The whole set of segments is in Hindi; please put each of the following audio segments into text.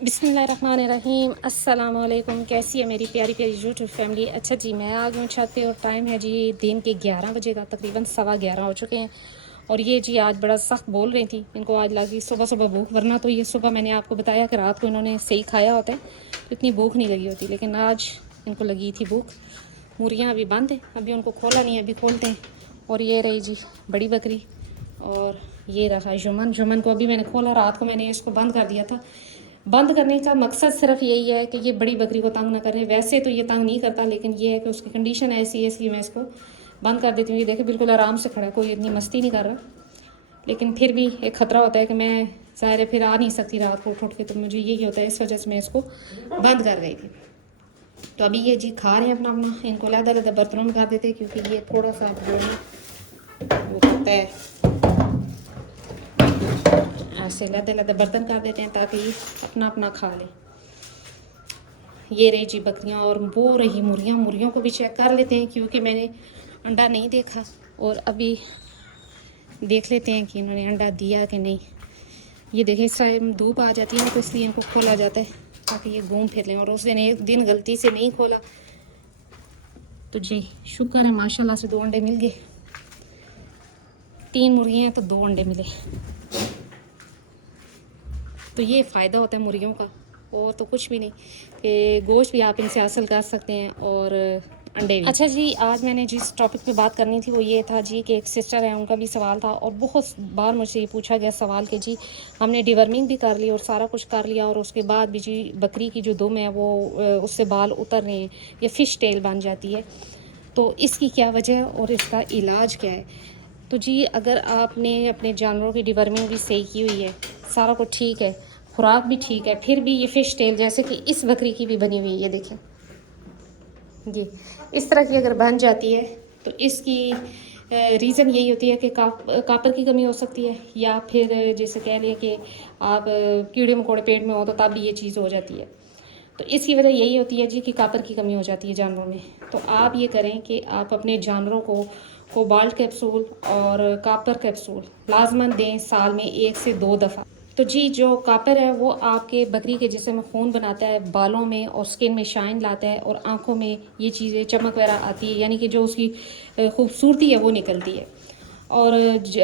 बिस्मिल्लाहिर्रहमानिर्रहीम। अस्सलाम वालेकुम। कैसी है मेरी प्यारी प्यारी यूट्यूब फैमिली। अच्छा जी, मैं आ गई हूँ छत पे और टाइम है जी दिन के 11 बजे का, तकरीबन 11:15 हो चुके हैं। और ये जी आज बड़ा सख्त बोल रही थी, इनको आज लगी सुबह सुबह भूख, वरना तो ये सुबह मैंने आपको बताया कि रात को इन्होंने सही खाया होता है तो इतनी भूख नहीं लगी होती, लेकिन आज इनको लगी थी भूख। मुर्गियाँ अभी बंद हैं, अभी उनको खोला नहीं है, अभी खोलते हैं। और ये रही जी बड़ी बकरी, और ये रहा जुमन को अभी मैंने खोला, रात को मैंने इसको बंद कर दिया था। बंद करने का मकसद सिर्फ यही है कि ये बड़ी बकरी को तंग ना करे। वैसे तो ये तंग नहीं करता, लेकिन ये है कि उसकी कंडीशन ऐसी है, इसलिए मैं इसको बंद कर देती हूँ। ये देखे बिल्कुल आराम से खड़ा है, कोई इतनी मस्ती नहीं कर रहा, लेकिन फिर भी एक ख़तरा होता है कि मैं ज़ाहिर फिर आ नहीं सकती रात को उठ के, तो मुझे यही होता है, इस वजह से मैं इसको बंद कर गई थी। तो अभी ये जी खा रहे हैं अपना अपना, इनको अलग-अलग बर्तनों में कर देते हैं, क्योंकि ये थोड़ा सा जो है वो करता है, ऐसे लदे बर्तन कर देते हैं ताकि ये अपना अपना खा लें। ये रही जी बकरियां, और वो रही मुर्गियों को भी चेक कर लेते हैं, क्योंकि मैंने अंडा नहीं देखा, और अभी देख लेते हैं कि इन्होंने अंडा दिया कि नहीं। ये देखें इस टाइम धूप आ जाती है ना, तो इसलिए इनको खोला जाता है ताकि ये घूम फिर लें। और उस दिन एक दिन गलती से नहीं खोला तो जी शुक्र है माशाल्लाह से 2 अंडे मिल गए। 3 मुर्गियाँ हैं तो 2 अंडे मिले, तो ये फ़ायदा होता है मुर्गियों का, और तो कुछ भी नहीं, कि गोश्त भी आप इनसे हासिल कर सकते हैं और अंडे भी। अच्छा जी, आज मैंने जिस टॉपिक पे बात करनी थी वो ये था जी कि एक सिस्टर है, उनका भी सवाल था, और बहुत बार मुझसे ये पूछा गया सवाल कि जी हमने डिवर्मिंग भी कर ली और सारा कुछ कर लिया, और उसके बाद भी जी बकरी की जो दुम है वो उससे बाल उतर रहे हैं या फ़िश टेल बन जाती है, तो इसकी क्या वजह है और इसका इलाज क्या है। तो जी अगर आपने अपने जानवरों की डिवर्मिंग भी सही की हुई है, सारा कुछ ठीक है, खुराक भी ठीक है, फिर भी ये फ़िश टेल जैसे कि इस बकरी की भी बनी हुई है, देखें जी इस तरह की अगर बन जाती है, तो इसकी रीज़न यही होती है कि कापर की कमी हो सकती है, या फिर जैसे कह लिए कि आप कीड़े मकोड़े पेट में हो तो तब भी ये चीज़ हो जाती है। तो इसकी वजह यही होती है जी कि कापर की कमी हो जाती है जानवरों में। तो आप ये करें कि आप अपने जानवरों को कोबाल्ट कैप्सूल और कापर कैप्सूल लाजमन दें, साल में 1 से 2 दफ़ा। तो जी जो कापर है वो आपके बकरी के जिस्म में खून बनाता है, बालों में और स्किन में शाइन लाता है, और आँखों में ये चीज़ें चमक वगैरह आती है, यानी कि जो उसकी खूबसूरती है वो निकलती है, और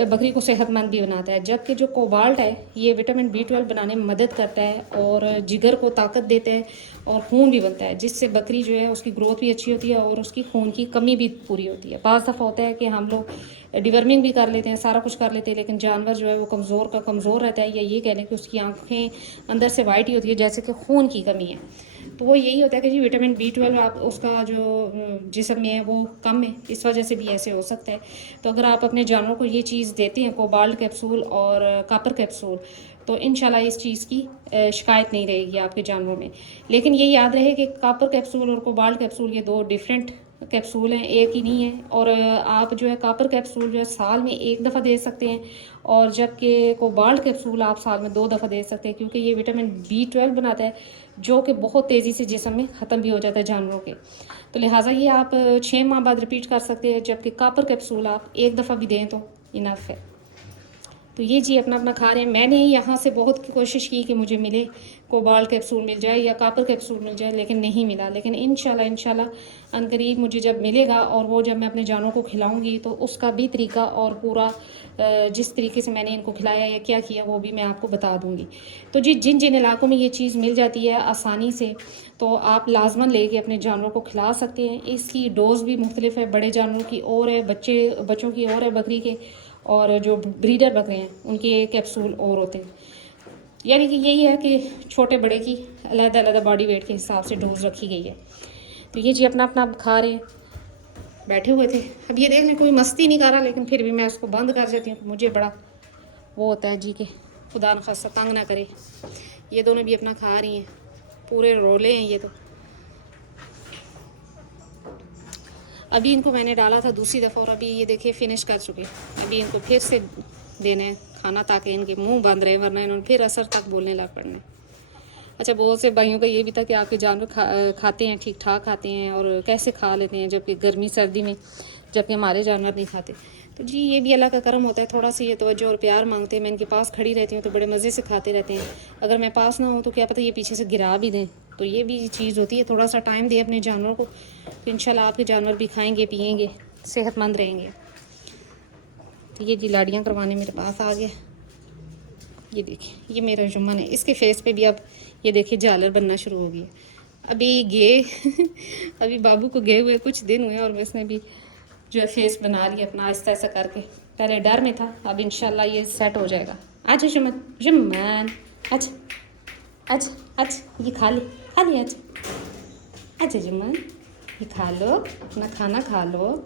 बकरी को सेहतमंद भी बनाता है। जबकि जो कोबाल्ट है ये विटामिन B12 बनाने में मदद करता है, और जिगर को ताकत देता है, और खून भी बनता है, जिससे बकरी जो है उसकी ग्रोथ भी अच्छी होती है और उसकी खून की कमी भी पूरी होती है। बाज़ दफ़ा होता है कि हम लोग डिवर्मिंग भी कर लेते हैं, सारा कुछ कर लेते हैं, लेकिन जानवर जो है वो कमज़ोर का कमज़ोर रहता है, या ये कह लें कि उसकी आँखें अंदर से वाइट ही होती है, जैसे कि खून की कमी है। तो वो यही होता है कि जी विटामिन B12 आप उसका जो जिस्म में है वो कम है, इस वजह से भी ऐसे हो सकता है। तो अगर आप अपने जानवरों को ये चीज़ देते हैं, कोबाल्ट कैप्सूल और कापर कैप्सूल, तो इंशाल्लाह इस चीज़ की शिकायत नहीं रहेगी आपके जानवरों में। लेकिन ये याद रहे कि कापर कैप्सूल और कोबाल्ट कैप्सूल ये 2 डिफरेंट कैप्सूल हैं, एक ही नहीं है। और आप जो है कापर कैप्सूल जो है साल में 1 दफ़ा दे सकते हैं, और जबकि कोबाल्ट कैप्सूल आप साल में 2 दफ़ा दे सकते हैं, क्योंकि ये विटामिन B12 बनाता है, जो कि बहुत तेज़ी से जिस्म में ख़त्म भी हो जाता है जानवरों के। तो लिहाजा ये आप 6 माह बाद रिपीट कर सकते हैं, जबकि कापर कैप्सूल आप 1 दफ़ा भी दें तो इनफ है। तो ये जी अपना अपना खा रहे हैं। मैंने यहाँ से बहुत कोशिश की कि मुझे मिले, कोबाल्ट कैप्सूल मिल जाए या कापर कैप्सूल मिल जाए, लेकिन नहीं मिला। लेकिन इंशाल्लाह अनकरीब मुझे जब मिलेगा, और वो जब मैं अपने जानवरों को खिलाऊंगी, तो उसका भी तरीका और पूरा जिस तरीके से मैंने इनको खिलाया या क्या किया वो भी मैं आपको बता दूँगी। तो जी जिन जिन इलाकों में ये चीज़ मिल जाती है आसानी से, तो आप लाजमन लेके अपने जानवरों को खिला सकते हैं। इसकी डोज़ भी मुख्तलिफ है, बड़े जानवरों की और है, बच्चों की और है बकरी के, और जो ब्रीडर बकरे हैं उनके कैप्सूल और होते हैं। यानी कि यही है कि छोटे बड़े की अलग-अलग बॉडी वेट के हिसाब से डोज़ रखी गई है। तो ये जी अपना अपना खा रहे हैं, बैठे हुए थे। अब ये देख लें कोई मस्ती नहीं कर रहा, लेकिन फिर भी मैं उसको बंद कर देती हूँ। मुझे बड़ा वो होता है जी कि खुदा न खास्ता तंग ना करे। ये दोनों भी अपना खा रही हैं, पूरे रोले हैं ये तो। अभी इनको मैंने डाला था दूसरी दफ़ा, और अभी ये देखिए फिनिश कर चुके। अभी इनको फिर से देना है खाना, ताकि इनके मुंह बंद रहे, वरना इन्होंने फिर असर तक बोलने लग पड़ना। अच्छा, बहुत से भाइयों का ये भी था कि आपके जानवर खाते हैं, ठीक ठाक खाते हैं, और कैसे खा लेते हैं जबकि गर्मी सर्दी में, जबकि हमारे जानवर नहीं खाते। तो जी ये भी अल्लाह का करम होता है, थोड़ा सा ये तवज्जो और प्यार मांगते हैं। मैं इनके पास खड़ी रहती हूँ तो बड़े मज़े से खाते रहते हैं। अगर मैं पास ना हूँ तो क्या पता ये पीछे से गिरा भी दें। तो ये भी चीज़ होती है, थोड़ा सा टाइम दें अपने जानवरों को, तो इंशाल्लाह आपके जानवर भी खाएँगे पिएँगे, सेहतमंद रहेंगे। तो ये जी लाड़ियाँ करवाने मेरे पास आ गया। ये देखिए ये मेरा जुम्मन है, इसके फेस पे भी अब ये देखिए झालर बनना शुरू हो गई है। अभी अभी बाबू को गए हुए कुछ दिन हुए और उसने भी जो है फेस बना लिया अपना आहिस्ता ऐसा करके। पहले डर में था, अब इंशाल्लाह ये सेट हो जाएगा। अच्छा जुम्मन, जुम्मन अच्छा अच्छा अच्छा, ये खा ले अच्छा अच्छा जुम्मन, ये खा लो, अपना खाना खा लो।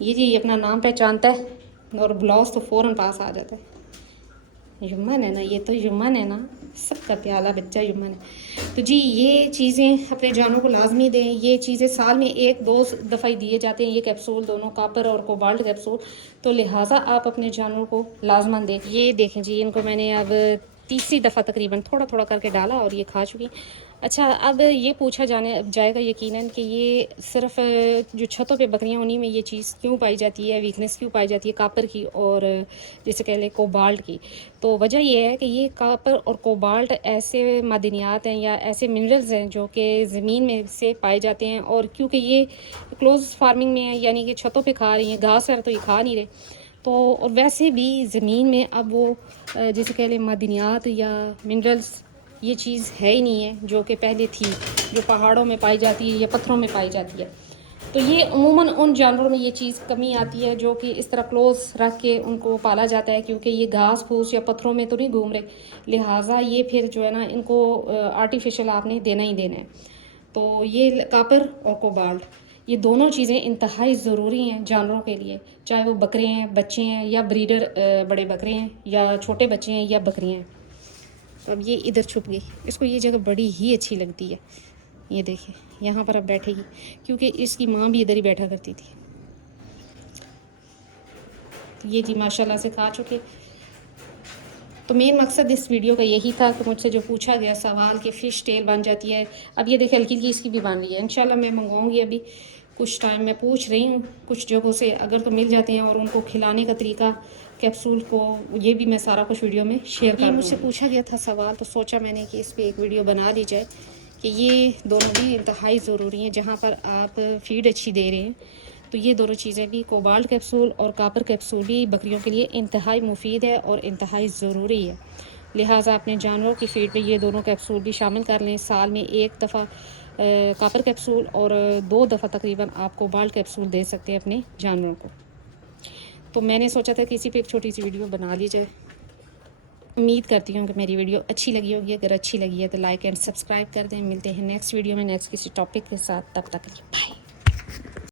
ये जी अपना नाम पहचानता है और ब्लाउज तो फ़ौरन पास आ जाता है। युम्मन है ना, ये तो युम्मन है ना, सबका प्याला बच्चा युम्मन है। तो जी ये चीज़ें अपने जानवरों को लाजमी दें। ये चीज़ें साल में 1-2 दफ़ा ही दिए जाते हैं ये कैप्सूल, दोनों कापर और कोबाल्ट कैप्सूल। तो लिहाजा आप अपने जानवरों को लाजमन दें। ये देखें जी इनको मैंने अब तीसरी दफ़ा तकरीबन थोड़ा थोड़ा करके डाला और ये खा चुकी। अच्छा अब ये पूछा जाएगा यकीनन कि ये सिर्फ जो छतों पे बकरियां उन्हीं में ये चीज़ क्यों पाई जाती है, वीकनेस क्यों पाई जाती है कापर की और जैसे कह लें कोबाल्ट की। तो वजह ये है कि ये कापर और कोबाल्ट ऐसे मादनियात हैं या ऐसे मिनरल्स हैं जो कि ज़मीन में से पाए जाते हैं, और क्योंकि ये क्लोज फार्मिंग में है यानी कि छतों पे खा रही हैं घास है तो ये खा नहीं रहे, तो और वैसे भी ज़मीन में अब वो जैसे कह लें मादनियात या मिनरल्स ये चीज़ है ही नहीं है जो कि पहले थी, जो पहाड़ों में पाई जाती है या पत्थरों में पाई जाती है। तो ये अमूमन उन जानवरों में ये चीज़ कमी आती है जो कि इस तरह क्लोज रख के उनको पाला जाता है, क्योंकि ये घास फूस या पत्थरों में तो नहीं घूम रहे, लिहाजा ये फिर जो है ना इनको आर्टिफिशियल आपने देना ही देना है। तो ये कापर और कोबाल्ट ये दोनों चीज़ें इंतहाई ज़रूरी हैं जानवरों के लिए, चाहे वो बकरे हैं, बच्चे हैं या ब्रीडर बड़े बकरे हैं या छोटे बच्चे हैं या बकरियाँ हैं। तो अब ये इधर छुप गई, इसको ये जगह बड़ी ही अच्छी लगती है। ये देखिए यहाँ पर अब बैठेगी क्योंकि इसकी माँ भी इधर ही बैठा करती थी। तो ये जी माशाल्लाह से खा चुके। तो मेन मकसद इस वीडियो का यही था कि मुझसे जो पूछा गया सवाल कि फ़िश टेल बन जाती है, अब ये देखिए हल्की हल्की इसकी भी बन रही है। इंशाल्लाह मैं मंगवाऊँगी अभी कुछ टाइम, मैं पूछ रही हूँ कुछ जगहों से, अगर तो मिल जाते हैं और उनको खिलाने का तरीका कैप्सूल को, ये भी मैं सारा कुछ वीडियो में शेयर कर। मुझसे पूछा गया था सवाल तो सोचा मैंने कि इस पर एक वीडियो बना ली जाए कि ये दोनों भी इंतहाई ज़रूरी हैं। जहाँ पर आप फीड अच्छी दे रहे हैं तो ये दोनों चीज़ें भी, कोबाल्ट कैप्सूल और कापर कैप्सूल भी बकरियों के लिए इंतहाई मुफीद है और इंतहाई ज़रूरी है। लिहाजा अपने जानवरों की फीड पे ये दोनों कैप्सूल भी शामिल कर लें। साल में 1 दफ़ा कापर कैप्सूल और 2 दफ़ा तकरीबन आप कोबाल्ट कैप्सूल दे सकते हैं अपने जानवरों को। तो मैंने सोचा था कि इसी पे एक छोटी सी वीडियो बना ली जाए। उम्मीद करती हूँ कि मेरी वीडियो अच्छी लगी होगी। अगर अच्छी लगी है तो लाइक एंड सब्सक्राइब कर दें। मिलते हैं नेक्स्ट वीडियो में नेक्स्ट किसी टॉपिक के साथ, तब तक के लिए बाय।